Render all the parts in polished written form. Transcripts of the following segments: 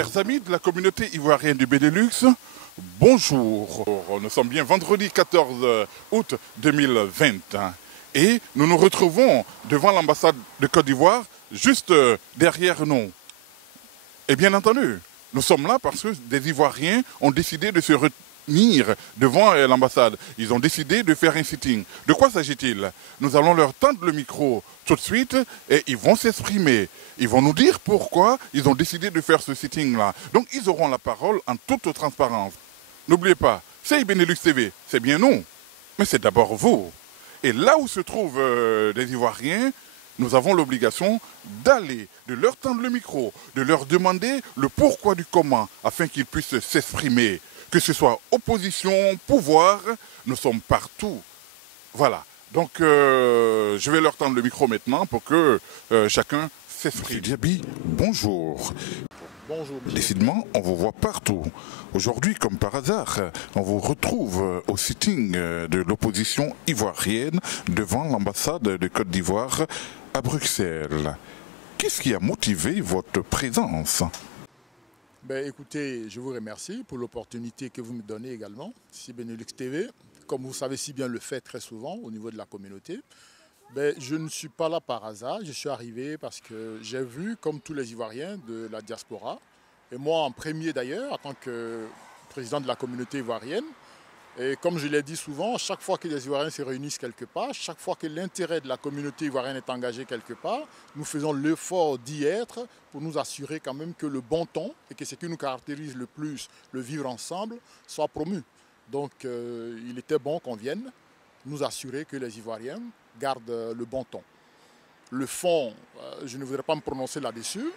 Chers amis de la communauté ivoirienne du Benelux, bonjour. Nous sommes bien vendredi 14 août 2020 et nous nous retrouvons devant l'ambassade de Côte d'Ivoire, juste derrière nous. Et bien entendu, nous sommes là parce que des Ivoiriens ont décidé de se retenir devant l'ambassade. Ils ont décidé de faire un sitting. De quoi s'agit-il? Nous allons leur tendre le micro tout de suite et ils vont s'exprimer. Ils vont nous dire pourquoi ils ont décidé de faire ce sitting-là. Donc ils auront la parole en toute transparence. N'oubliez pas, c'est Benelux TV, c'est bien nous, mais c'est d'abord vous. Et là où se trouvent des Ivoiriens, nous avons l'obligation d'aller, de leur tendre le micro, de leur demander le pourquoi du comment, afin qu'ils puissent s'exprimer. Que ce soit opposition, pouvoir, nous sommes partout. Voilà. Donc, je vais leur tendre le micro maintenant pour que chacun s'exprime. Monsieur Diaby, bonjour. Bonjour. Décidément, on vous voit partout. Aujourd'hui, comme par hasard, on vous retrouve au sitting de l'opposition ivoirienne devant l'ambassade de Côte d'Ivoire à Bruxelles. Qu'est-ce qui a motivé votre présence? Ben, écoutez, je vous remercie pour l'opportunité que vous me donnez également, ici Benelux TV. Comme vous savez si bien le fait très souvent au niveau de la communauté, ben, je ne suis pas là par hasard. Je suis arrivé parce que j'ai vu, comme tous les Ivoiriens de la diaspora, et moi en premier d'ailleurs, en tant que président de la communauté ivoirienne, et comme je l'ai dit souvent, chaque fois que les Ivoiriens se réunissent quelque part, chaque fois que l'intérêt de la communauté ivoirienne est engagé quelque part, nous faisons l'effort d'y être pour nous assurer quand même que le bon ton et que ce qui nous caractérise le plus, le vivre ensemble, soit promu. Donc il était bon qu'on vienne nous assurer que les Ivoiriens gardent le bon ton. Le fond, je ne voudrais pas me prononcer là-dessus,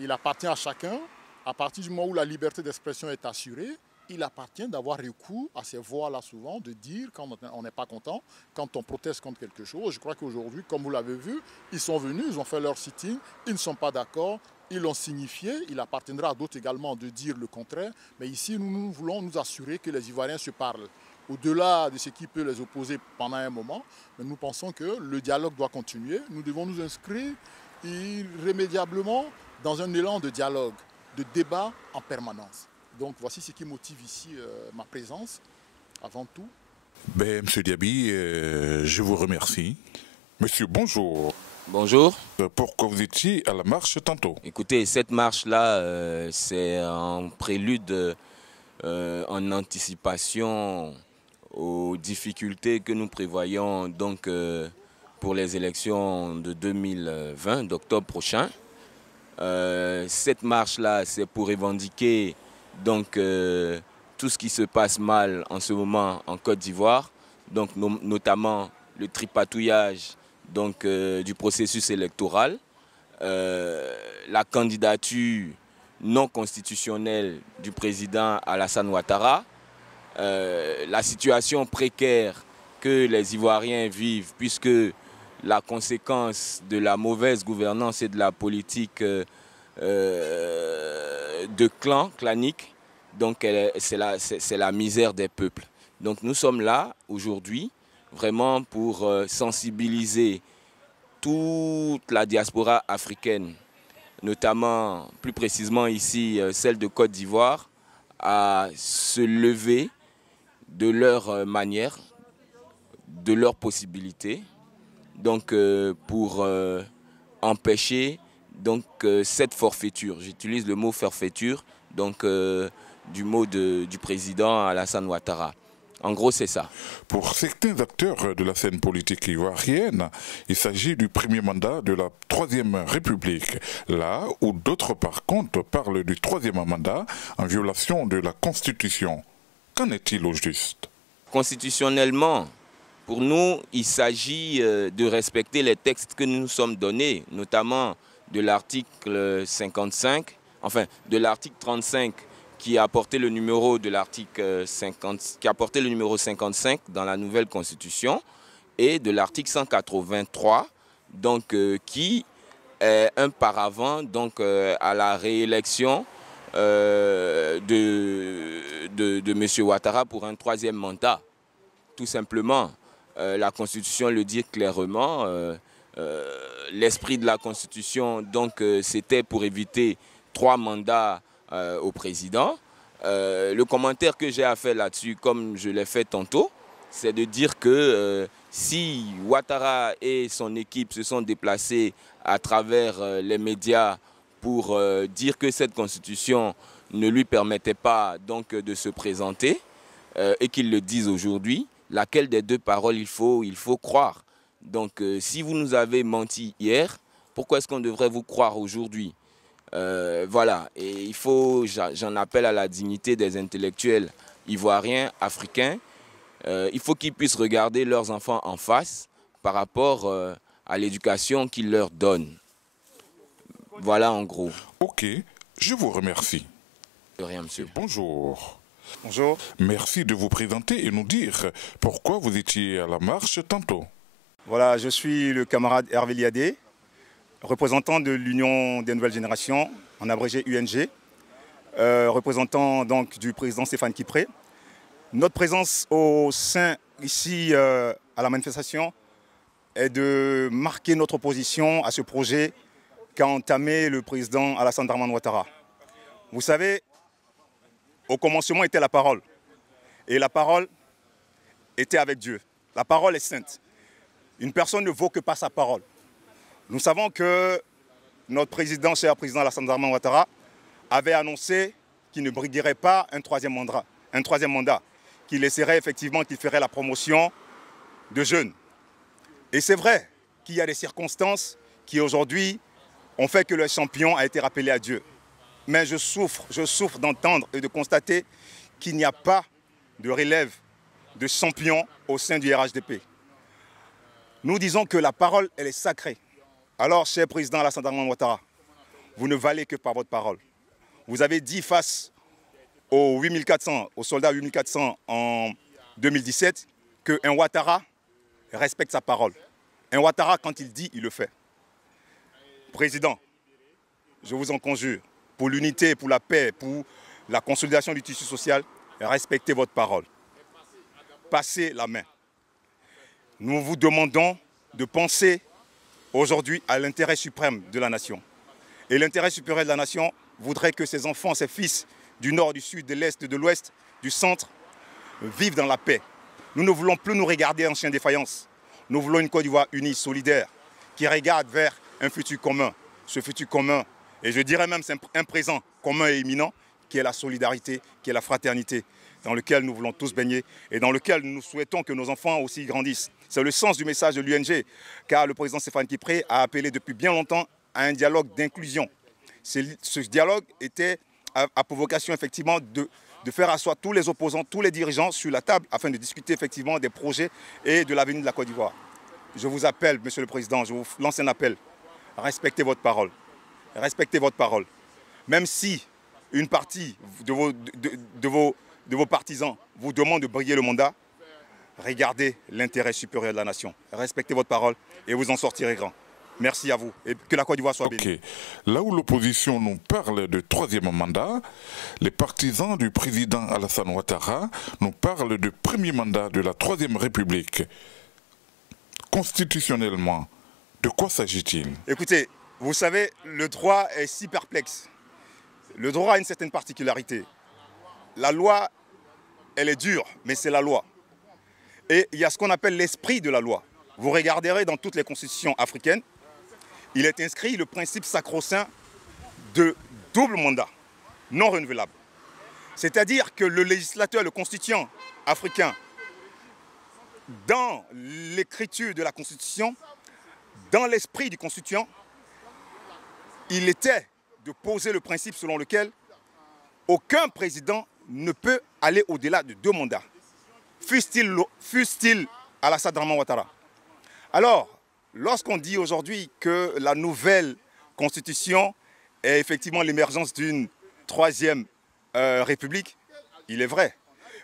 il appartient à chacun. À partir du moment où la liberté d'expression est assurée, il appartient d'avoir recours à ces voix-là souvent, de dire quand on n'est pas content, quand on proteste contre quelque chose. Je crois qu'aujourd'hui, comme vous l'avez vu, ils sont venus, ils ont fait leur sitting, ils ne sont pas d'accord, ils l'ont signifié. Il appartiendra à d'autres également de dire le contraire. Mais ici, nous voulons nous assurer que les Ivoiriens se parlent. Au-delà de ce qui peut les opposer pendant un moment, mais nous pensons que le dialogue doit continuer. Nous devons nous inscrire irrémédiablement dans un élan de dialogue, de débat en permanence. Donc voici ce qui motive ici ma présence, avant tout. Ben, Monsieur Diaby, je vous remercie. Monsieur, bonjour. Bonjour. Pourquoi vous étiez à la marche tantôt? Écoutez, cette marche-là, c'est un prélude, en anticipation aux difficultés que nous prévoyons donc, pour les élections de 2020, d'octobre prochain. Cette marche-là, c'est pour revendiquer donc, tout ce qui se passe mal en ce moment en Côte d'Ivoire, donc notamment le tripatouillage donc, du processus électoral, la candidature non constitutionnelle du président Alassane Ouattara, la situation précaire que les Ivoiriens vivent puisque la conséquence de la mauvaise gouvernance et de la politique de clanique, donc c'est la misère des peuples. Donc nous sommes là aujourd'hui vraiment pour sensibiliser toute la diaspora africaine, notamment plus précisément ici celle de Côte d'Ivoire, à se lever de leur manière, de leurs possibilités, donc pour empêcher donc, cette forfaiture. J'utilise le mot forfaiture donc, du mot du président Alassane Ouattara. En gros, c'est ça. Pour certains acteurs de la scène politique ivoirienne, il s'agit du premier mandat de la Troisième République. Là où d'autres, par contre, parlent du troisième mandat en violation de la Constitution. Qu'en est-il au juste? Constitutionnellement, pour nous, il s'agit de respecter les textes que nous nous sommes donnés, notamment de l'article 55, enfin de l'article 35 qui a apporté le numéro de l'article 55 dans la nouvelle constitution et de l'article 183 donc, qui est un paravent donc, à la réélection de M. Ouattara pour un troisième mandat. Tout simplement, la Constitution le dit clairement, l'esprit de la Constitution, donc, c'était pour éviter 3 mandats au président. Le commentaire que j'ai à faire là-dessus, comme je l'ai fait tantôt, c'est de dire que si Ouattara et son équipe se sont déplacés à travers les médias pour dire que cette constitution ne lui permettait pas donc de se présenter et qu'ils le disent aujourd'hui, laquelle des deux paroles il faut croire. Donc si vous nous avez menti hier, pourquoi est-ce qu'on devrait vous croire aujourd'hui? Voilà, et j'en appelle à la dignité des intellectuels ivoiriens, africains. Il faut qu'ils puissent regarder leurs enfants en face par rapport à l'éducation qu'ils leur donnent. Voilà en gros. Ok, je vous remercie. De rien, monsieur. Bonjour. Bonjour. Merci de vous présenter et nous dire pourquoi vous étiez à la marche tantôt. Voilà, je suis le camarade Hervé Liadé, représentant de l'Union des Nouvelles Générations, en abrégé UNG, représentant donc du président Stéphane Kipré. Notre présence au sein, ici, à la manifestation, est de marquer notre opposition à ce projet qu'a entamé le président Alassane Dramane Ouattara. Vous savez, au commencement était la parole. Et la parole était avec Dieu. La parole est sainte. Une personne ne vaut que par sa parole. Nous savons que notre président, cher président Alassane Dramane Ouattara, avait annoncé qu'il ne briguerait pas un troisième mandat, qu'il essaierait effectivement, qu'il ferait la promotion de jeunes. Et c'est vrai qu'il y a des circonstances qui aujourd'hui ont fait que le champion a été rappelé à Dieu. Mais je souffre d'entendre et de constater qu'il n'y a pas de relève de champion au sein du RHDP. Nous disons que la parole, elle est sacrée. Alors, cher président Alassane Dramane Ouattara, vous ne valez que par votre parole. Vous avez dit face aux 8400, aux soldats 8400 en 2017, qu'un Ouattara respecte sa parole. Un Ouattara, quand il dit, il le fait. Président, je vous en conjure, pour l'unité, pour la paix, pour la consolidation du tissu social, respectez votre parole. Passez la main. Nous vous demandons de penser aujourd'hui à l'intérêt suprême de la nation. Et l'intérêt supérieur de la nation voudrait que ses enfants, ses fils du nord, du sud, de l'est, de l'ouest, du centre, vivent dans la paix. Nous ne voulons plus nous regarder en chien de défaillance. Nous voulons une Côte d'Ivoire unie, solidaire, qui regarde vers un futur commun. Ce futur commun, et je dirais même un présent commun et imminent, qui est la solidarité, qui est la fraternité, dans lequel nous voulons tous baigner et dans lequel nous souhaitons que nos enfants aussi grandissent. C'est le sens du message de l'UNG, car le président Stéphane Kipré a appelé depuis bien longtemps à un dialogue d'inclusion. Ce dialogue a pour vocation effectivement de faire asseoir tous les opposants, tous les dirigeants sur la table afin de discuter effectivement des projets et de l'avenir de la Côte d'Ivoire. Je vous appelle, Monsieur le Président, je vous lance un appel. Respectez votre parole. Respectez votre parole. Même si une partie de vos partisans vous demande de briguer le mandat, regardez l'intérêt supérieur de la nation. Respectez votre parole et vous en sortirez grand. Merci à vous et que la Côte d'Ivoire soit bénie. Là où l'opposition nous parle de troisième mandat, les partisans du président Alassane Ouattara nous parlent de premier mandat de la Troisième République. Constitutionnellement, de quoi s'agit-il? Écoutez, vous savez, le droit est si perplexe. Le droit a une certaine particularité. La loi, elle est dure, mais c'est la loi. Et il y a ce qu'on appelle l'esprit de la loi. Vous regarderez dans toutes les constitutions africaines, il est inscrit le principe sacro-saint de double mandat, non renouvelable. C'est-à-dire que le législateur, le constituant africain, dans l'écriture de la Constitution, dans l'esprit du constituant, il était de poser le principe selon lequel aucun président ne peut aller au-delà de 2 mandats, fût-il Alassane Dramane Ouattara. Alors, lorsqu'on dit aujourd'hui que la nouvelle constitution est effectivement l'émergence d'une troisième république, il est vrai.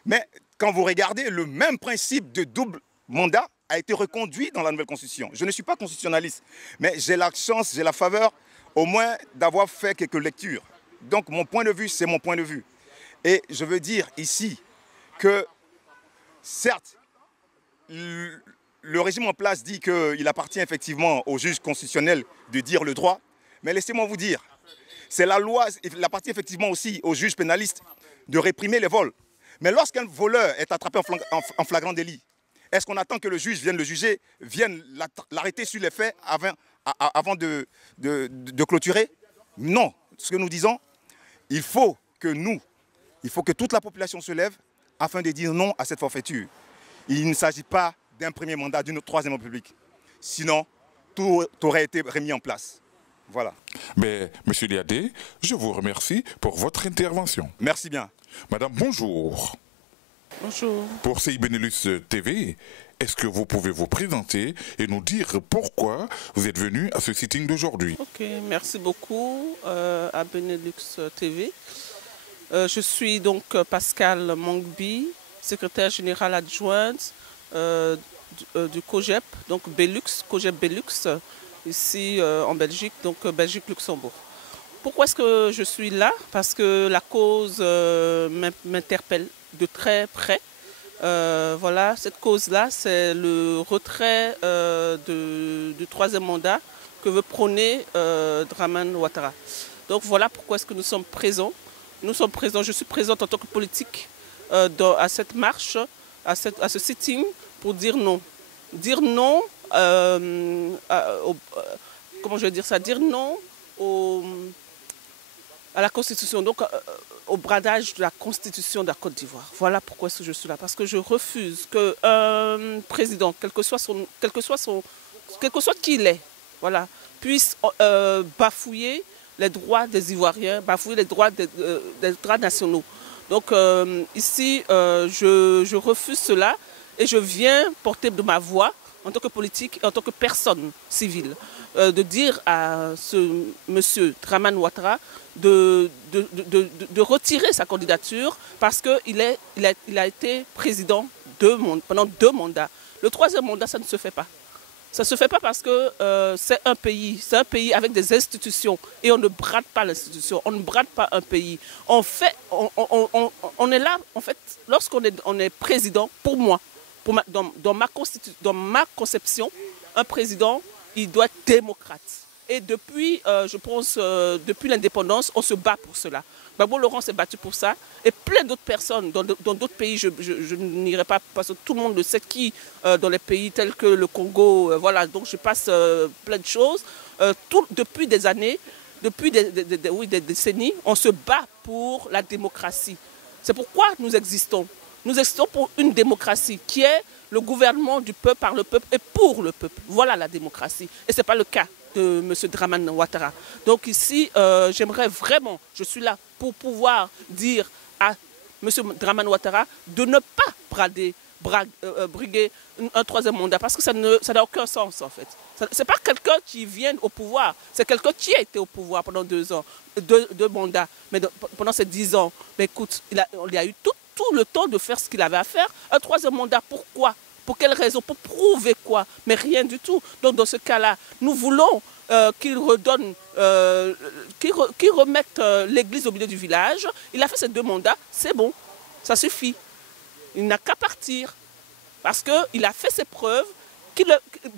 Mais quand vous regardez, le même principe de double mandat a été reconduit dans la nouvelle constitution. Je ne suis pas constitutionnaliste, mais j'ai la chance, j'ai la faveur au moins d'avoir fait quelques lectures. Donc mon point de vue, c'est mon point de vue. Et je veux dire ici que, certes, le régime en place dit qu'il appartient effectivement au juge constitutionnel de dire le droit, mais laissez-moi vous dire, C'est la loi, il appartient effectivement aussi aux juges pénalistes de réprimer les vols. Mais lorsqu'un voleur est attrapé en flagrant délit, est-ce qu'on attend que le juge vienne le juger, vienne l'arrêter sur les faits avant de clôturer? Non. Ce que nous disons, il faut que toute la population se lève afin de dire non à cette forfaiture. Il ne s'agit pas d'un premier mandat, d'une troisième république. Sinon, tout aurait été remis en place. Voilà. Mais, Monsieur Liadé, je vous remercie pour votre intervention. Merci bien. Madame, bonjour. Bonjour. Pour CI Benelux TV, est-ce que vous pouvez vous présenter et nous dire pourquoi vous êtes venu à ce sitting d'aujourd'hui? Ok, merci beaucoup à Benelux TV. Je suis donc Pascal Mangbi, secrétaire générale adjointe du COGEP, donc Belux, COGEP Belux, ici en Belgique, donc Belgique-Luxembourg. Pourquoi est-ce que je suis là? Parce que la cause m'interpelle de très près. Voilà, cette cause-là, c'est le retrait du troisième mandat que veut prôner Dramane Ouattara. Donc voilà pourquoi est-ce que nous sommes présents. Nous sommes présents, je suis présente en tant que politique à cette marche, à ce sitting, pour dire non. Dire non, comment je vais dire ça? Dire non à la Constitution, donc au bradage de la Constitution de la Côte d'Ivoire. Voilà pourquoi je suis là. Parce que je refuse qu'un président, quel que soit qui il est, voilà, puisse bafouiller les droits des Ivoiriens, bafouiller les droits des droits nationaux. Donc ici, je refuse cela et je viens porter de ma voix en tant que politique et en tant que personne civile, de dire à ce monsieur Dramane Ouattara de retirer sa candidature parce qu'il a été président pendant 2 mandats. Le troisième mandat, ça ne se fait pas. Ça ne se fait pas parce que c'est un pays avec des institutions et on ne brade pas l'institution, on ne brade pas un pays. On est là, en fait, lorsqu'on est président, pour moi, dans ma conception, un président, il doit être démocrate. Et depuis, je pense, depuis l'indépendance, on se bat pour cela. Gbagbo Laurent s'est battu pour ça. Et plein d'autres personnes, dans d'autres pays, je n'irai pas, parce que tout le monde le sait qui, dans les pays tels que le Congo, voilà, donc je passe plein de choses. Depuis des années, depuis des décennies, on se bat pour la démocratie. C'est pourquoi nous existons. Nous existons pour une démocratie qui est le gouvernement du peuple, par le peuple et pour le peuple. Voilà la démocratie. Et ce n'est pas le cas de M. Dramane Ouattara. Donc ici, j'aimerais vraiment, je suis là pour pouvoir dire à M. Dramane Ouattara de ne pas briguer un troisième mandat, parce que ça n'a aucun sens en fait. Ce n'est pas quelqu'un qui vient au pouvoir, c'est quelqu'un qui a été au pouvoir pendant 2 ans, 2 mandats, mais pendant ces 10 ans, mais écoute, il a eu tout le temps de faire ce qu'il avait à faire. Un troisième mandat, pourquoi? Pour quelle raison? Pour prouver quoi? Mais rien du tout. Donc dans ce cas-là, nous voulons qu'il redonne, qu'il remette l'église au milieu du village. Il a fait ces 2 mandats, c'est bon, ça suffit. Il n'a qu'à partir. Parce qu'il a fait ses preuves,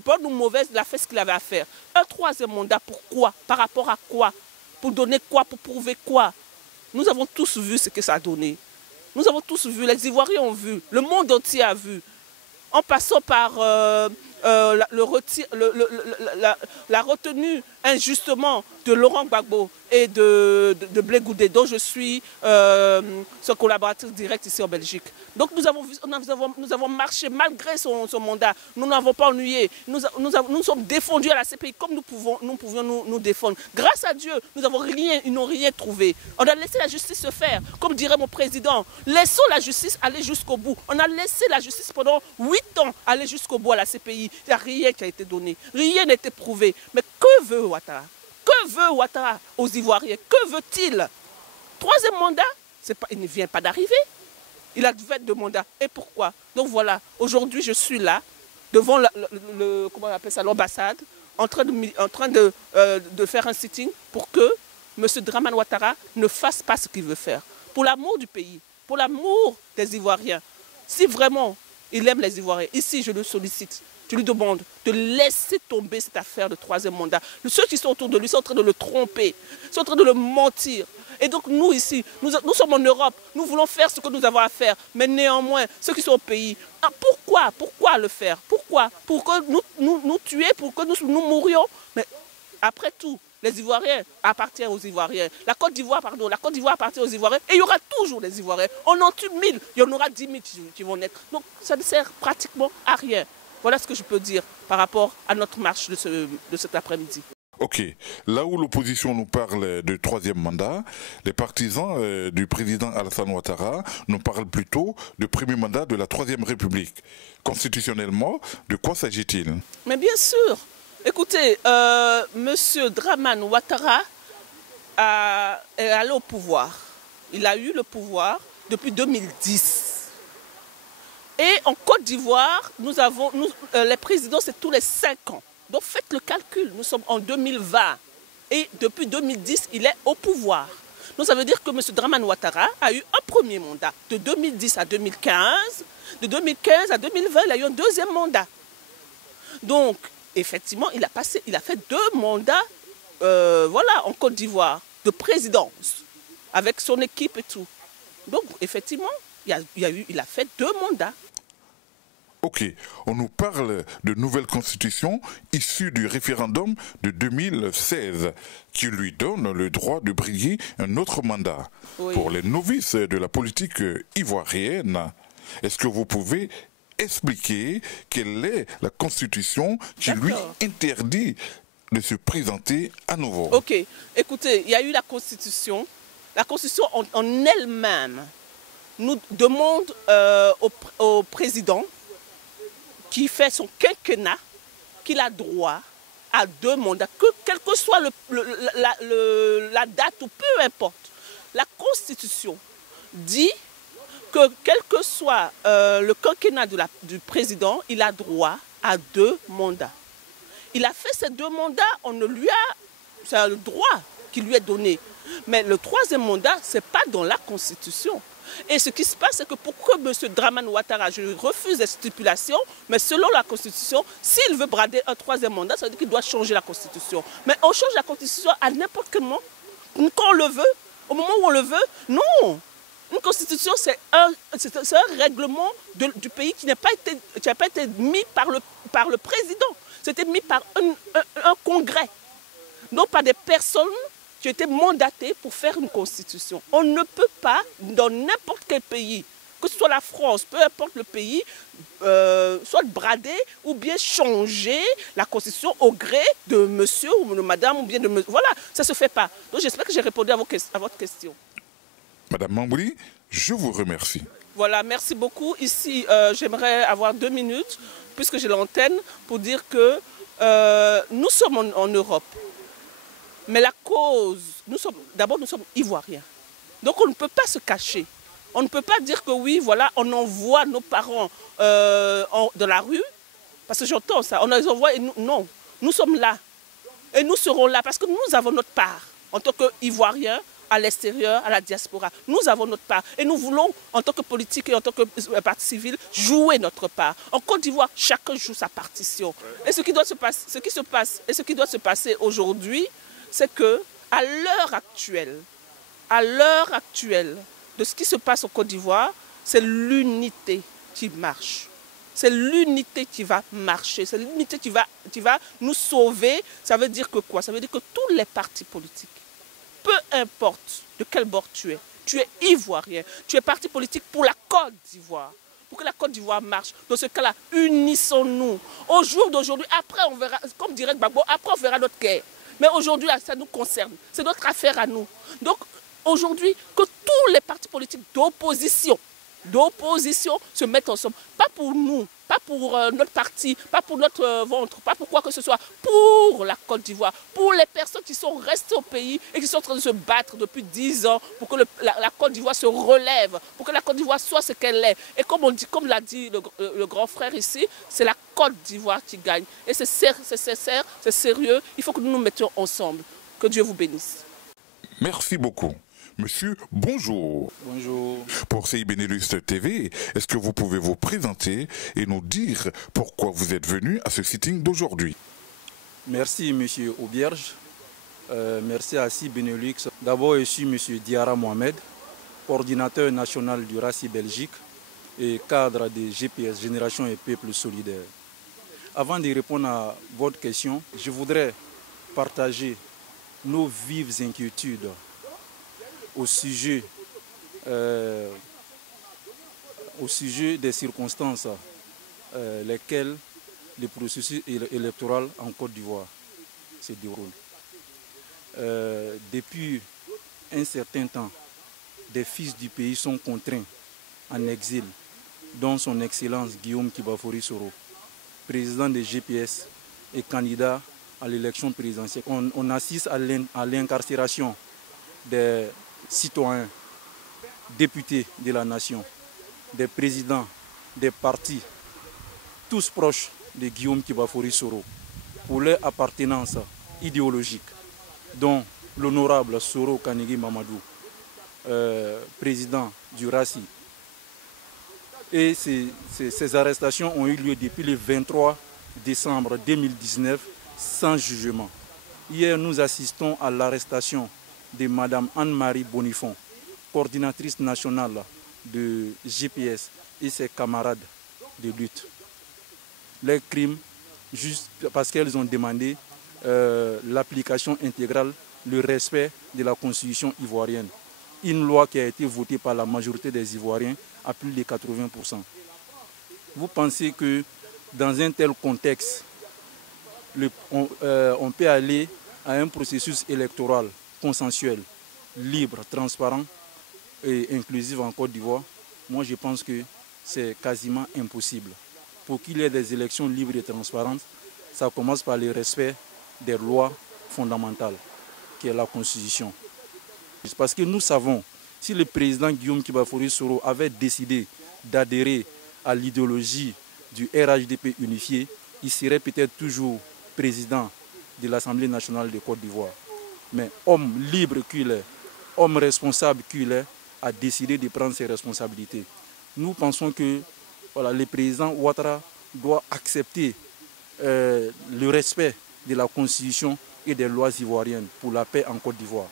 bonne ou mauvaise, il a fait ce qu'il avait à faire. Un troisième mandat, pourquoi? Par rapport à quoi? Pour donner quoi? Pour prouver quoi? Nous avons tous vu ce que ça a donné. Nous avons tous vu, les Ivoiriens ont vu, le monde entier a vu. En passant par la retenue injustement de Laurent Gbagbo et de Blé Goudé, dont je suis son collaborateur direct ici en Belgique. Donc nous avons marché malgré son mandat. Nous n'avons pas ennuyé. Nous sommes défendus à la CPI comme nous pouvions nous défendre. Grâce à Dieu, ils n'ont rien trouvé. On a laissé la justice se faire. Comme dirait mon président, laissons la justice aller jusqu'au bout. On a laissé la justice pendant 8 ans aller jusqu'au bout à la CPI. Il n'y a rien qui a été donné. Rien n'a été prouvé. Mais que veut Ouattara? Que veut Ouattara aux Ivoiriens? Que veut-il? Troisième mandat, il ne vient pas d'arriver. Il a fait 2 mandats. Et pourquoi? Donc voilà, aujourd'hui je suis là, devant l'ambassade, en train de faire un sitting pour que M. Dramane Ouattara ne fasse pas ce qu'il veut faire. Pour l'amour du pays, pour l'amour des Ivoiriens. Si vraiment Il aime les Ivoiriens. Ici, je le sollicite. Je lui demande de laisser tomber cette affaire de troisième mandat. Ceux qui sont autour de lui sont en train de le tromper, sont en train de le mentir. Et donc nous ici, nous sommes en Europe, nous voulons faire ce que nous avons à faire. Mais néanmoins, ceux qui sont au pays, pourquoi le faire? Pourquoi? Pour que nous tuer, pour que nous mourions? Mais après tout, les Ivoiriens appartiennent aux Ivoiriens. La Côte d'Ivoire appartient aux Ivoiriens. Et il y aura toujours des Ivoiriens. On en tue 1000, il y en aura 10 000 qui vont naître. Donc ça ne sert pratiquement à rien. Voilà ce que je peux dire par rapport à notre marche de cet après-midi. Ok, là où l'opposition nous parle de troisième mandat, les partisans du président Alassane Ouattara nous parlent plutôt de premier mandat de la troisième République. Constitutionnellement, de quoi s'agit-il? Mais bien sûr, écoutez, Monsieur Dramane Ouattara est allé au pouvoir. Il a eu le pouvoir depuis 2010. Et en Côte d'Ivoire, les présidents, c'est tous les 5 ans. Donc faites le calcul, nous sommes en 2020. Et depuis 2010, il est au pouvoir. Donc ça veut dire que M. Dramane Ouattara a eu un premier mandat de 2010 à 2015. De 2015 à 2020, il a eu un deuxième mandat. Donc, effectivement, il a fait 2 mandats en Côte d'Ivoire, de présidence, avec son équipe et tout. Donc, effectivement, il a fait 2 mandats. Ok, on nous parle de nouvelle constitution issue du référendum de 2016 qui lui donne le droit de briguer un autre mandat. Oui. Pour les novices de la politique ivoirienne, est-ce que vous pouvez expliquer quelle est la constitution qui lui interdit de se présenter à nouveau? Ok, écoutez, il y a eu la constitution. La constitution en elle-même nous demande au président qui fait son quinquennat, qu'il a droit à 2 mandats, quelle que soit la date ou peu importe. La Constitution dit que quel que soit le quinquennat du président, il a droit à 2 mandats. Il a fait ces 2 mandats, c'est le droit qui lui est donné. Mais le 3e mandat, ce n'est pas dans la Constitution. Et ce qui se passe, c'est que pourquoi M. Dramane Ouattara, je refuse les stipulations, mais selon la Constitution, s'il veut brader un 3e mandat, ça veut dire qu'il doit changer la Constitution. Mais on change la Constitution à n'importe quel moment, quand on le veut, au moment où on le veut. Non, une Constitution, c'est un règlement du pays qui n'a pas été mis par le président. C'était mis par un congrès, non pas des personnes qui ont été mandatées pour faire une constitution. On ne peut pas, dans n'importe quel pays, que ce soit la France, peu importe le pays, soit brader ou bien changer la constitution au gré de monsieur ou de madame ou bien de monsieur. Voilà, ça ne se fait pas. Donc j'espère que j'ai répondu à votre question. Madame Mambouli, je vous remercie. Voilà, merci beaucoup. Ici, j'aimerais avoir 2 minutes, puisque j'ai l'antenne, pour dire que nous sommes en Europe. Mais la cause, d'abord nous sommes Ivoiriens. Donc on ne peut pas se cacher. On ne peut pas dire que oui, voilà, on envoie nos parents dans la rue, parce que j'entends ça, on les envoie et non, nous sommes là. Et nous serons là parce que nous avons notre part en tant qu'Ivoiriens, à l'extérieur, à la diaspora. Nous avons notre part et nous voulons, en tant que politique et en tant que parti civil, jouer notre part. En Côte d'Ivoire, chacun joue sa partition. Et ce qui doit se passer aujourd'hui, c'est que à l'heure actuelle, de ce qui se passe en Côte d'Ivoire, c'est l'unité qui marche. C'est l'unité qui va marcher, c'est l'unité qui va nous sauver. Ça veut dire que quoi? Ça veut dire que tous les partis politiques, peu importe de quel bord tu es ivoirien, tu es parti politique pour la Côte d'Ivoire, pour que la Côte d'Ivoire marche. Dans ce cas-là, unissons-nous. Au jour d'aujourd'hui, après on verra, comme dirait Gbagbo, après on verra notre guerre. Mais aujourd'hui, ça nous concerne, c'est notre affaire à nous. Donc aujourd'hui, que tous les partis politiques d'opposition se mettent ensemble, pas pour nous, pas pour notre parti, pas pour notre ventre, pas pour quoi que ce soit, pour la Côte d'Ivoire, pour les personnes qui sont restées au pays et qui sont en train de se battre depuis 10 ans pour que la Côte d'Ivoire se relève, pour que la Côte d'Ivoire soit ce qu'elle est. Et comme l'a dit le grand frère ici, c'est la Côte d'Ivoire qui gagne. Et c'est sincère, c'est sérieux, il faut que nous nous mettions ensemble. Que Dieu vous bénisse. Merci beaucoup. Monsieur, bonjour. Bonjour. Pour CI Benelux TV, est-ce que vous pouvez vous présenter et nous dire pourquoi vous êtes venu à ce sitting d'aujourd'hui? Merci Monsieur Aubierge. Merci à CI Benelux. D'abord, je suis Monsieur Diara Mohamed, coordinateur national du RACI Belgique et cadre de GPS Génération et Peuple Solidaire. Avant de répondre à votre question, je voudrais partager nos vives inquiétudes au sujet des circonstances lesquelles le processus électoral en Côte d'Ivoire se déroule. Depuis un certain temps, des fils du pays sont contraints en exil, dont son Excellence Guillaume Kibafori Soro, président de GPS et candidat à l'élection présidentielle. On assiste à l'incarcération des citoyens, députés de la nation, des présidents, des partis, tous proches de Guillaume Kibafori Soro, pour leur appartenance idéologique, dont l'honorable Soro Kanigui Mamadou, président du RACI. Et ces arrestations ont eu lieu depuis le 23 décembre 2019 sans jugement. Hier, nous assistons à l'arrestation de Mme Anne-Marie Bonifon, coordinatrice nationale de GPS et ses camarades de lutte. Les crimes, juste parce qu'elles ont demandé l'application intégrale, le respect de la Constitution ivoirienne. Une loi qui a été votée par la majorité des Ivoiriens à plus de 80%. Vous pensez que dans un tel contexte, on peut aller à un processus électoral consensuel, libre, transparent et inclusif en Côte d'Ivoire? Moi, je pense que c'est quasiment impossible. Pour qu'il y ait des élections libres et transparentes, ça commence par le respect des lois fondamentales, qui est la Constitution. Parce que nous savons, si le président Guillaume Kibafori Soro avait décidé d'adhérer à l'idéologie du RHDP unifié, il serait peut-être toujours président de l'Assemblée nationale de Côte d'Ivoire. Mais homme libre qu'il est, homme responsable qu'il est, a décidé de prendre ses responsabilités. Nous pensons que le président Ouattara doit accepter le respect de la Constitution et des lois ivoiriennes pour la paix en Côte d'Ivoire.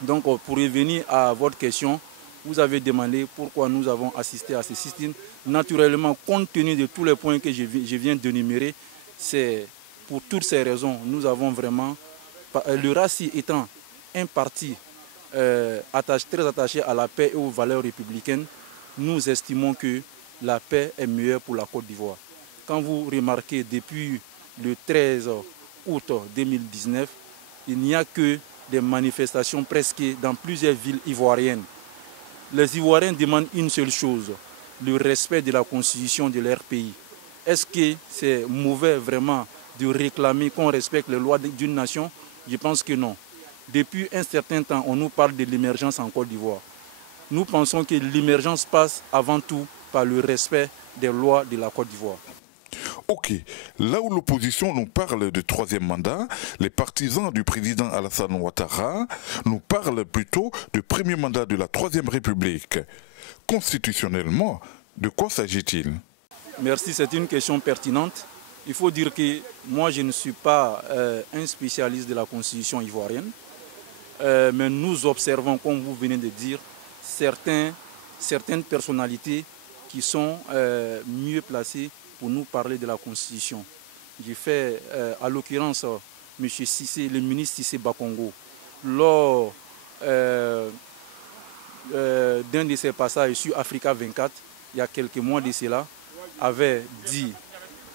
Donc, pour revenir à votre question, vous avez demandé pourquoi nous avons assisté à ce sit-in. Naturellement, compte tenu de tous les points que je viens d'énumérer, c'est pour toutes ces raisons, nous avons vraiment, le RACI étant un parti très attaché à la paix et aux valeurs républicaines, nous estimons que la paix est meilleure pour la Côte d'Ivoire. Quand vous remarquez, depuis le 13 août 2019, il n'y a que des manifestations presque dans plusieurs villes ivoiriennes. Les Ivoiriens demandent une seule chose, le respect de la constitution de leur pays. Est-ce que c'est mauvais vraiment de réclamer qu'on respecte les lois d'une nation? Je pense que non. Depuis un certain temps, on nous parle de l'émergence en Côte d'Ivoire. Nous pensons que l'émergence passe avant tout par le respect des lois de la Côte d'Ivoire. Ok, là où l'opposition nous parle de troisième mandat, les partisans du président Alassane Ouattara nous parlent plutôt de premier mandat de la Troisième République. Constitutionnellement, de quoi s'agit-il? Merci, c'est une question pertinente. Il faut dire que moi, je ne suis pas un spécialiste de la Constitution ivoirienne, mais nous observons, comme vous venez de dire, certaines personnalités qui sont mieux placées pour nous parler de la Constitution. J'ai fait, à l'occurrence, M. Cissé, le ministre Cissé Bakongo, lors d'un de ses passages sur Africa 24, il y a quelques mois de cela, avait dit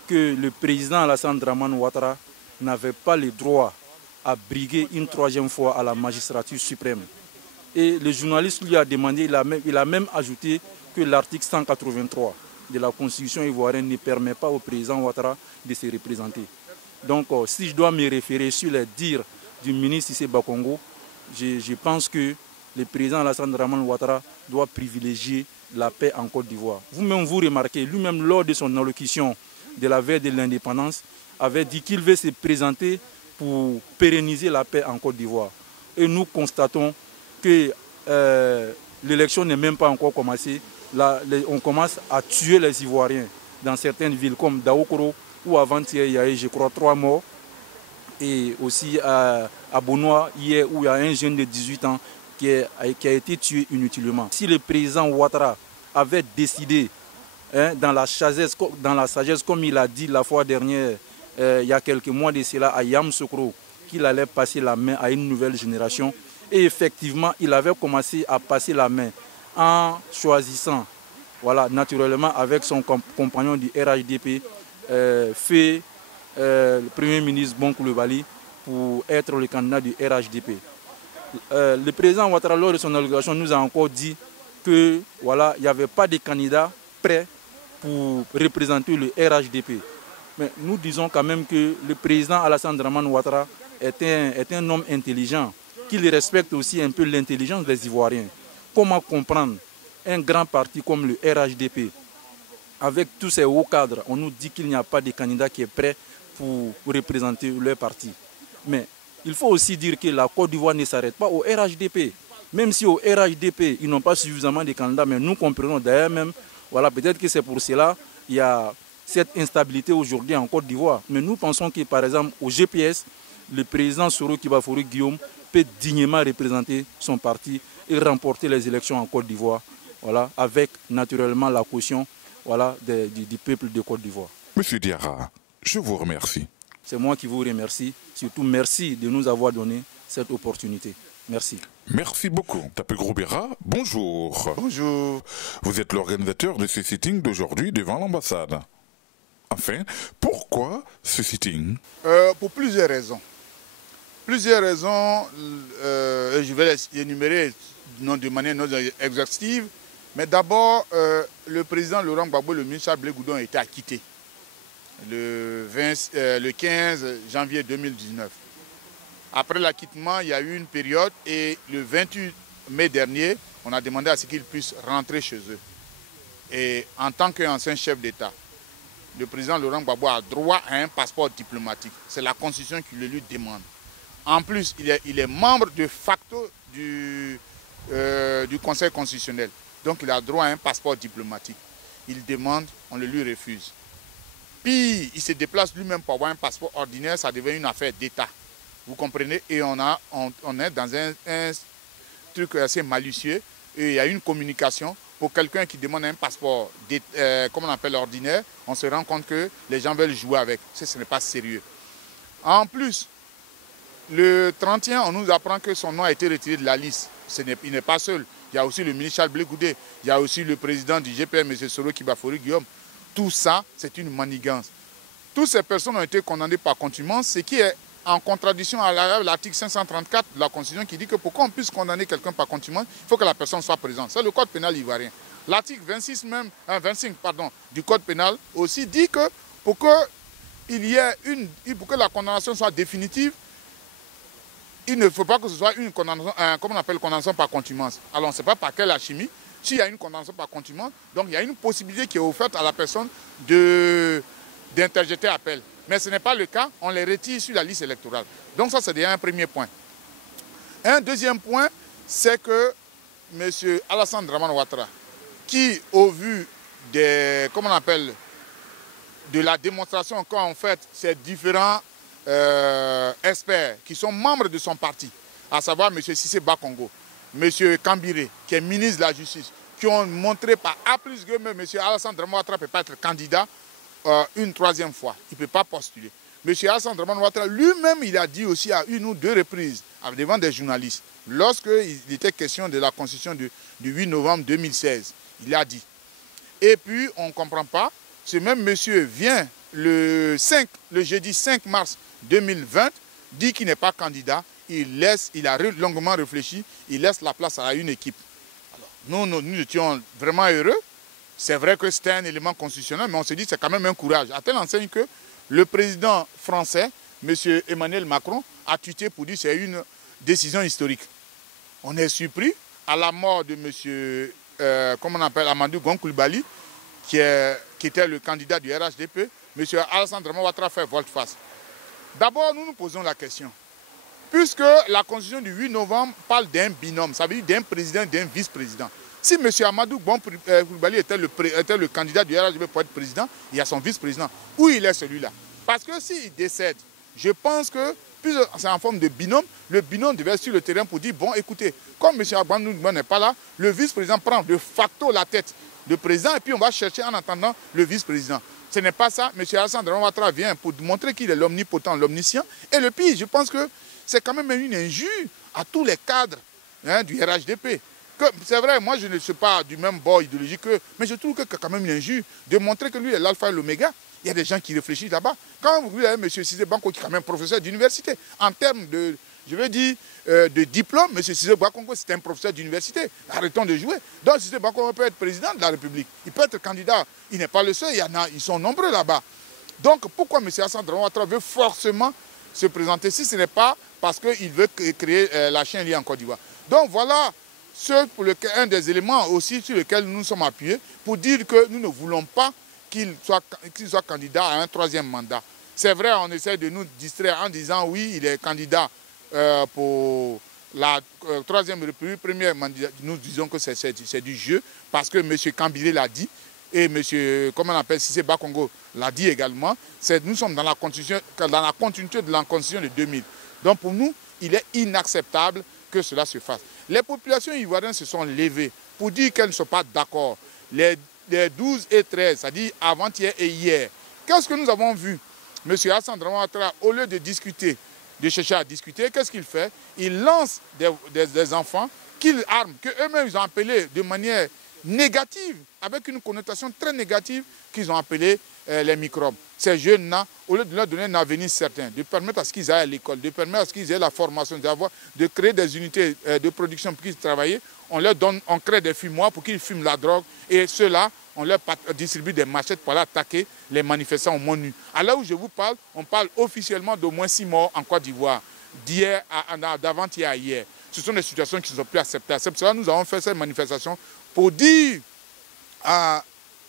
que le président Alassane Dramane Ouattara n'avait pas le droit à briguer une troisième fois à la magistrature suprême. Et le journaliste lui a demandé, il a même ajouté que l'article 183 de la Constitution ivoirienne ne permet pas au président Ouattara de se représenter. Donc, si je dois me référer sur les dires du ministre Cissé Bakongo, je pense que le président Alassane Dramane Ouattara doit privilégier la paix en Côte d'Ivoire. Vous-même, vous remarquez, lui-même, lors de son allocution de la veille de l'indépendance, avait dit qu'il veut se présenter pour pérenniser la paix en Côte d'Ivoire. Et nous constatons l'élection n'est même pas encore commencée. Là, on commence à tuer les Ivoiriens dans certaines villes comme Daokoro, où avant-hier, il y a eu, je crois, 3 morts. Et aussi à Bonoa, hier, où il y a un jeune de 18 ans qui a été tué inutilement. Si le président Ouattara avait décidé, dans la sagesse, comme il a dit la fois dernière, il y a quelques mois de cela, à Yamoussoukro, qu'il allait passer la main à une nouvelle génération. Et effectivement, il avait commencé à passer la main en choisissant, voilà, naturellement avec son compagnon du RHDP, le Premier ministre Bon Coulibaly, pour être le candidat du RHDP. Le président Ouattara, lors de son inauguration, nous a encore dit que voilà, il n'y avait pas de candidat prêt pour représenter le RHDP. Mais nous disons quand même que le président Alassane Dramane Ouattara est un homme intelligent, qu'il respecte aussi un peu l'intelligence des Ivoiriens. Comment comprendre un grand parti comme le RHDP, avec tous ces hauts cadres, on nous dit qu'il n'y a pas de candidat qui est prêt pour représenter leur parti. Mais il faut aussi dire que la Côte d'Ivoire ne s'arrête pas au RHDP. Même si au RHDP, ils n'ont pas suffisamment de candidats, mais nous comprenons d'ailleurs même, voilà, peut-être que c'est pour cela qu'il y a cette instabilité aujourd'hui en Côte d'Ivoire. Mais nous pensons que par exemple au GPS, le président Soro Kibafourou Guillaume peut dignement représenter son parti et remporter les élections en Côte d'Ivoire, voilà, avec naturellement la caution, voilà, du peuple de Côte d'Ivoire. Monsieur Diarra, je vous remercie. C'est moi qui vous remercie. Surtout, merci de nous avoir donné cette opportunité. Merci. Merci beaucoup. Tapé Groubera, bonjour. Bonjour. Vous êtes l'organisateur de ce sitting d'aujourd'hui devant l'ambassade. Enfin, pourquoi ce sitting? Pour plusieurs raisons. Plusieurs raisons, je vais les énumérer de manière non exhaustive. Mais d'abord, le président Laurent Gbagbo, le ministre Blé Goudon a été acquitté le 15 janvier 2019. Après l'acquittement, il y a eu une période et le 28 mai dernier, on a demandé à ce qu'ils puissent rentrer chez eux. Et en tant qu'ancien chef d'État, le président Laurent Gbagbo a droit à un passeport diplomatique. C'est la Constitution qui le lui demande. En plus, il est membre de facto du Conseil constitutionnel. Donc il a droit à un passeport diplomatique. Il demande, on le lui refuse. Puis il se déplace lui-même pour avoir un passeport ordinaire, ça devient une affaire d'État. Vous comprenez? Et on est dans un truc assez malicieux. Et il y a une communication. Pour quelqu'un qui demande un passeport, comment on appelle ordinaire, on se rend compte que les gens veulent jouer avec. Ce n'est pas sérieux. En plus, le 31, on nous apprend que son nom a été retiré de la liste. Il n'est pas seul. Il y a aussi le ministre Charles Blé Goudé. Il y a aussi le président du GPM, M. Soro Kibafourou Guillaume. Tout ça, c'est une manigance. Toutes ces personnes ont été condamnées par contumace, ce qui est en contradiction à l'article 534 de la Constitution qui dit que pour qu'on puisse condamner quelqu'un par contumace, il faut que la personne soit présente. C'est le code pénal ivoirien. L'article 25 du code pénal aussi dit que pour que la condamnation soit définitive, il ne faut pas que ce soit une condamnation, comme on appelle condamnation par contumace. Alors on ne sait pas par quelle alchimie. S'il y a une condamnation par contumace, donc il y a une possibilité qui est offerte à la personne d'interjeter appel. Mais ce n'est pas le cas, on les retire sur la liste électorale. Donc ça, c'est déjà un premier point. Un deuxième point, c'est que M. Alassane Dramane Ouattara, qui, au vu de la démonstration qu'ont fait ces différents experts qui sont membres de son parti, à savoir M. Cissé Bakongo, M. Kambiré, qui est ministre de la Justice, qui ont montré par A plus que M. Alassane Dramane Ouattara ne peut pas être candidat une troisième fois. Il ne peut pas postuler. M. Alassane Dramane Ouattara lui-même, il a dit aussi à une ou deux reprises devant des journalistes, lorsqu'il était question de la Constitution du 8 novembre 2016, il a dit. Et puis, on ne comprend pas, ce même monsieur vient le jeudi 5 mars 2020, dit qu'il n'est pas candidat, il a longuement réfléchi, il laisse la place à une équipe. Alors, nous étions vraiment heureux. C'est vrai que c'était un élément constitutionnel, mais on se dit que c'est quand même un courage. À telle enseigne que le président français, M. Emmanuel Macron, a tweeté pour dire que c'est une décision historique. On est surpris à la mort de M. Amadou Gon Coulibaly, qui était le candidat du RHDP. M. Alassane Dramane Ouattara fait volte-face. D'abord, nous nous posons la question. puisque la constitution du 8 novembre parle d'un binôme, ça veut dire d'un président et d'un vice-président. Si M. Amadou Bon Coulibaly était le candidat du RHDP pour être président, il y a son vice-président. Où il est celui-là? Parce que s'il décède, je pense que, puisque c'est en forme de binôme, le binôme devait être sur le terrain pour dire, bon, écoutez, comme M. Amadou Bon n'est pas là, le vice-président prend de facto la tête du président et puis on va chercher en attendant le vice-président. Ce n'est pas ça. M. Alassane Dramane Ouattara vient pour montrer qu'il est l'omnipotent, l'omniscient. Et le pire, je pense que c'est quand même une injure à tous les cadres du RHDP. C'est vrai, moi je ne suis pas du même bord idéologique qu'eux, mais je trouve que c'est quand même une injure de montrer que lui est l'alpha et l'oméga. Il y a des gens qui réfléchissent là-bas. Quand vous avez M. Cissé Banco, qui est quand même professeur d'université, en termes de, je veux dire, de diplôme, M. Cissé Banco, c'est un professeur d'université. Arrêtons de jouer. Donc Cissé Banco peut être président de la République. Il peut être candidat. Il n'est pas le seul, ils sont nombreux là-bas. Donc pourquoi M. Alassane Dramane Ouattara veut forcément se présenter si ce n'est pas parce qu'il veut créer la Chienlit en Côte d'Ivoire? Donc voilà un des éléments aussi sur lesquels nous sommes appuyés pour dire que nous ne voulons pas qu'il soit candidat à un 3e mandat. C'est vrai, on essaie de nous distraire en disant oui, il est candidat pour la 3e République, première mandat. Nous disons que c'est du jeu parce que M. Kambile l'a dit et M. comment on appelle, Cissé Bakongo l'a dit également. Nous sommes dans la continuité de la Constitution de 2000. Donc pour nous, il est inacceptable que cela se fasse. Les populations ivoiriennes se sont levées pour dire qu'elles ne sont pas d'accord. Les 12 et 13, c'est-à-dire avant-hier et hier. Qu'est-ce que nous avons vu? M. Alassane Dramane Ouattara, au lieu de discuter, de chercher à discuter, qu'est-ce qu'il fait? Il lance des enfants qu'il arme, qu'eux-mêmes ils ont appelé de manière négative, avec une connotation très négative, qu'ils ont appelé les microbes. Ces jeunes-là, au lieu de leur donner un avenir certain, de permettre à ce qu'ils aillent à l'école, de permettre à ce qu'ils aient la formation, de créer des unités de production pour qu'ils travaillent, on crée des fumoirs pour qu'ils fument la drogue et ceux-là, on leur distribue des machettes pour aller attaquer les manifestants au monde nu. À l'heure où je vous parle, on parle officiellement d'au moins 6 morts en Côte d'Ivoire, d'avant-hier à hier. Ce sont des situations qui ne sont plus acceptables. C'est pour cela que nous avons fait cette manifestation pour dire à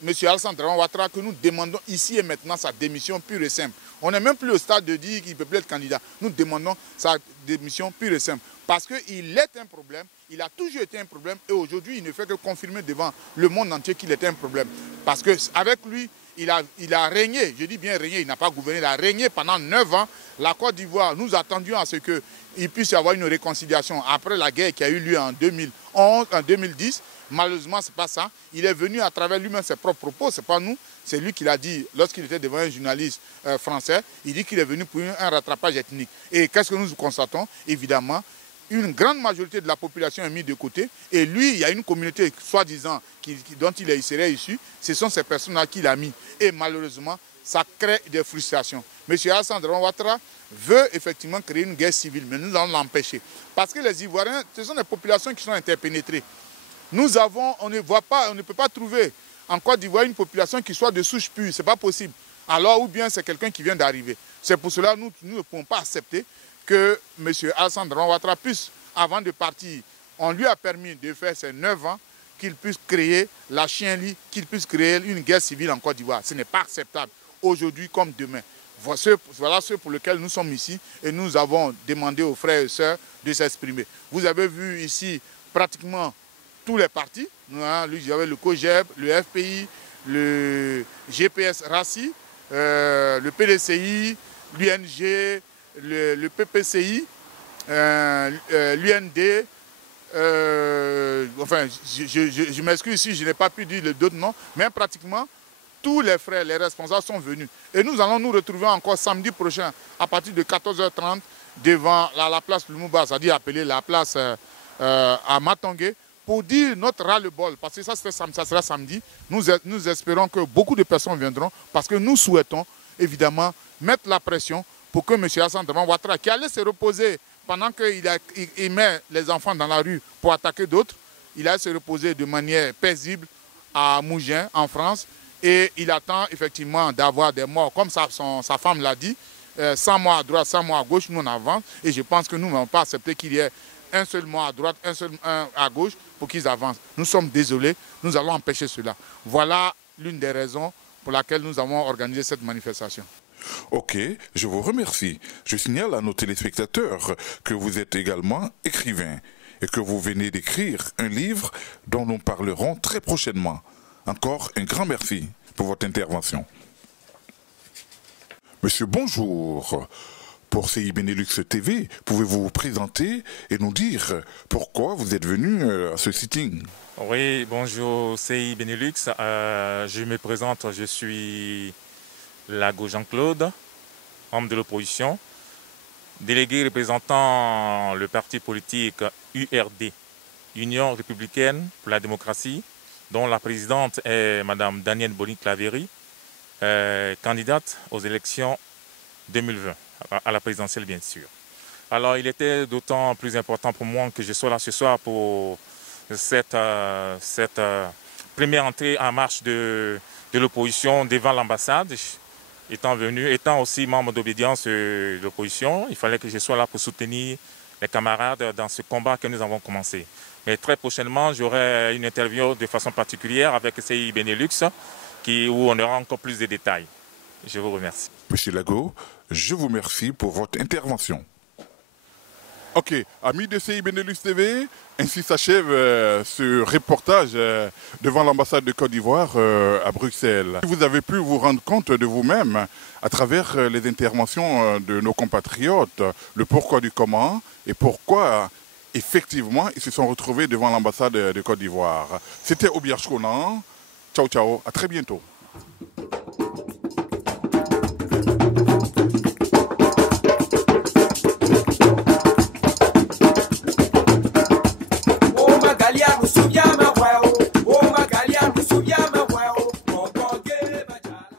M. Alassane Dramane Ouattara que nous demandons ici et maintenant sa démission pure et simple. On n'est même plus au stade de dire qu'il ne peut plus être candidat. Nous demandons sa démission pure et simple. Parce qu'il est un problème, il a toujours été un problème et aujourd'hui il ne fait que confirmer devant le monde entier qu'il est un problème. Parce qu'avec lui, il a régné, je dis bien régné, il n'a pas gouverné, il a régné pendant 9 ans. La Côte d'Ivoire, nous attendions à ce qu'il puisse y avoir une réconciliation après la guerre qui a eu lieu en 2011, en 2010. Malheureusement, ce n'est pas ça. Il est venu à travers lui-même ses propres propos, ce n'est pas nous. C'est lui qui l'a dit lorsqu'il était devant un journaliste français. Il dit qu'il est venu pour un rattrapage ethnique. Et qu'est-ce que nous constatons? Évidemment, une grande majorité de la population est mise de côté. Et lui, il y a une communauté, soi-disant, dont il serait issu. Ce sont ces personnes-là qu'il a mis. Et malheureusement, ça crée des frustrations. M. Alassane Dramane Ouattara veut effectivement créer une guerre civile, mais nous allons l'empêcher. Parce que les Ivoiriens, ce sont des populations qui sont interpénétrées. On ne peut pas trouver en Côte d'Ivoire une population qui soit de souche pure, ce n'est pas possible. Alors, ou bien c'est quelqu'un qui vient d'arriver. C'est pour cela que nous ne pouvons pas accepter que M. Alassane Dramane Ouattara puisse, avant de partir, on lui a permis de faire ses 9 ans, qu'il puisse créer la Chienlit, qu'il puisse créer une guerre civile en Côte d'Ivoire. Ce n'est pas acceptable, aujourd'hui comme demain. Voilà ce pour lequel nous sommes ici et nous avons demandé aux frères et sœurs de s'exprimer. Vous avez vu ici pratiquement tous les partis. Il y avait le COGEB, le FPI, le GPS RACI, le PDCI, l'UNG, le PPCI, l'UND. Enfin, je m'excuse si je n'ai pas pu dire d'autres noms, mais pratiquement tous les frères, les responsables sont venus. Et nous allons nous retrouver encore samedi prochain à partir de 14h30 devant la place Lumumba, c'est-à-dire appelée la place à Matangé, pour dire notre ras-le-bol, parce que ça sera samedi. Nous espérons que beaucoup de personnes viendront parce que nous souhaitons évidemment mettre la pression pour que M. Alassane Dramane Ouattara, qui allait se reposer pendant qu'il met les enfants dans la rue pour attaquer d'autres, il allait se reposer de manière paisible à Mougins, en France, et il attend effectivement d'avoir des morts, comme sa femme l'a dit, 100 morts à droite, 100 morts à gauche, nous on avance, et je pense que nous n'allons pas accepter qu'il y ait un seul mort à droite, un à gauche, pour qu'ils avancent. Nous sommes désolés, nous allons empêcher cela. Voilà l'une des raisons pour laquelle nous avons organisé cette manifestation. Ok, je vous remercie. Je signale à nos téléspectateurs que vous êtes également écrivain et que vous venez d'écrire un livre dont nous parlerons très prochainement. Encore un grand merci pour votre intervention. Monsieur, bonjour. Pour CI Benelux TV, pouvez-vous vous présenter et nous dire pourquoi vous êtes venu à ce sitting? Oui, bonjour CI Benelux. Je me présente, je suis Lago Jean-Claude, homme de l'opposition, délégué représentant le parti politique URD, Union républicaine pour la démocratie, dont la présidente est Mme Danielle Boni-Claverie, candidate aux élections 2020, à la présidentielle bien sûr. Alors il était d'autant plus important pour moi que je sois là ce soir pour cette première entrée en marche de l'opposition devant l'ambassade. Étant aussi membre d'obédience de l'opposition, il fallait que je sois là pour soutenir les camarades dans ce combat que nous avons commencé. Mais très prochainement, j'aurai une interview de façon particulière avec CI Benelux, où on aura encore plus de détails. Je vous remercie. Monsieur Lago, je vous remercie pour votre intervention. Ok, amis de CI Benelux TV, ainsi s'achève ce reportage devant l'ambassade de Côte d'Ivoire à Bruxelles. Vous avez pu vous rendre compte de vous-même à travers les interventions de nos compatriotes, le pourquoi du comment et pourquoi effectivement ils se sont retrouvés devant l'ambassade de Côte d'Ivoire. C'était Obiach Konan. Ciao, ciao, à très bientôt.